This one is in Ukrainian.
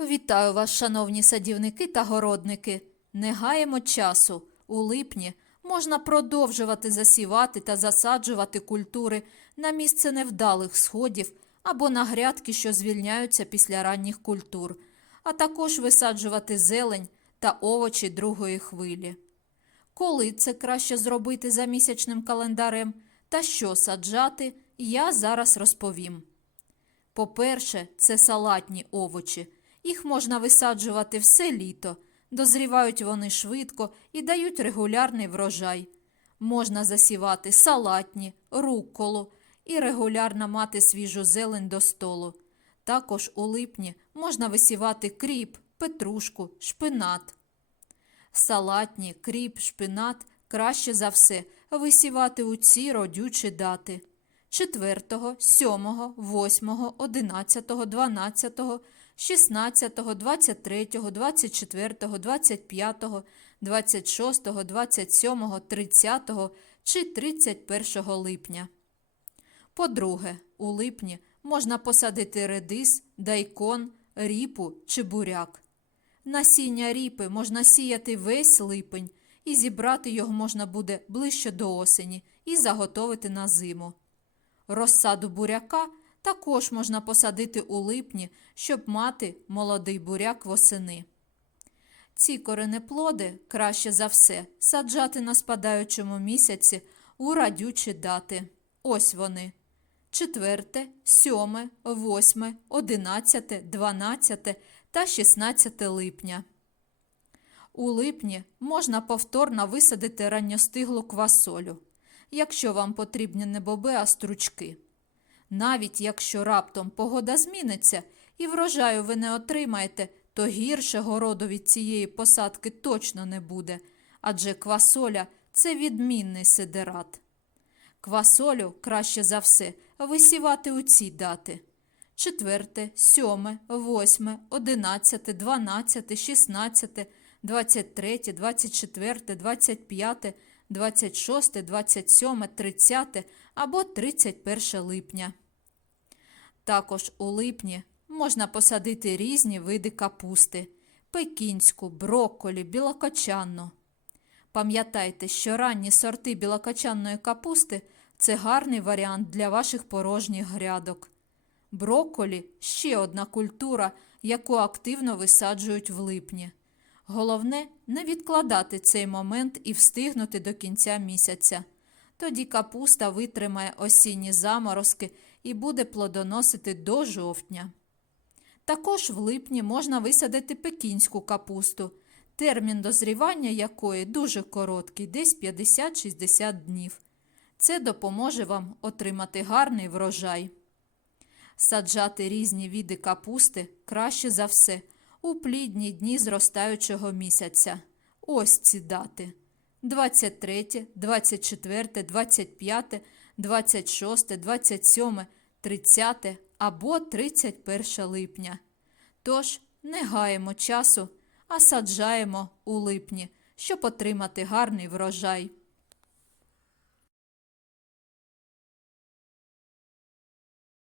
Вітаю вас, шановні садівники та городники. Не гаємо часу. У липні можна продовжувати засівати та засаджувати культури на місце невдалих сходів або на грядки, що звільняються після ранніх культур, а також висаджувати зелень та овочі другої хвилі. Коли це краще зробити за місячним календарем та що саджати, я зараз розповім. По-перше, це салатні овочі. Їх можна висаджувати все літо. Дозрівають вони швидко і дають регулярний врожай. Можна засівати салатні, рукколу і регулярно мати свіжу зелень до столу. Також у липні можна висівати кріп, петрушку, шпинат. Салатні, кріп, шпинат краще за все висівати у ці родючі дати. 4, 7, 8, 11, 12, 16, 23, 24, 25, 26, 27, 30 чи 31 липня. По-друге, у липні можна посадити редис, дайкон, ріпу чи буряк. Насіння ріпи можна сіяти весь липень, і зібрати його можна буде ближче до осені і заготовити на зиму. Розсаду буряка також можна посадити у липні, щоб мати молодий буряк восени. Ці коренеплоди краще за все саджати на спадаючому місяці у радючі дати. Ось вони. 4, 7, 8, 11, 12 та 16 липня. У липні можна повторно висадити ранньостиглу квасолю, якщо вам потрібні не боби, а стручки. Навіть якщо раптом погода зміниться і врожаю ви не отримаєте, то гірше городу від цієї посадки точно не буде, адже квасоля це відмінний сидерат. Квасолю краще за все висівати у ці дати. 4, 7, 8, 11, 12, 16, 23, 24, 25, 26, 27, 30 або 31 липня. Також у липні можна посадити різні види капусти пекінську, брокколі, білокочанну. Пам'ятайте, що ранні сорти білокочанної капусти це гарний варіант для ваших порожніх грядок. Брокколі – ще одна культура, яку активно висаджують в липні. Головне не відкладати цей момент і встигнути до кінця місяця. Тоді капуста витримає осінні заморозки і буде плодоносити до жовтня. Також в липні можна висадити пекінську капусту, термін дозрівання якої дуже короткий, десь 50-60 днів. Це допоможе вам отримати гарний врожай. Саджати різні види капусти краще за все у плідні дні зростаючого місяця. Ось ці дати: 23, 24, 25, 26, 27, 30 або 31 липня. Тож не гаємо часу, а саджаємо у липні, щоб отримати гарний врожай.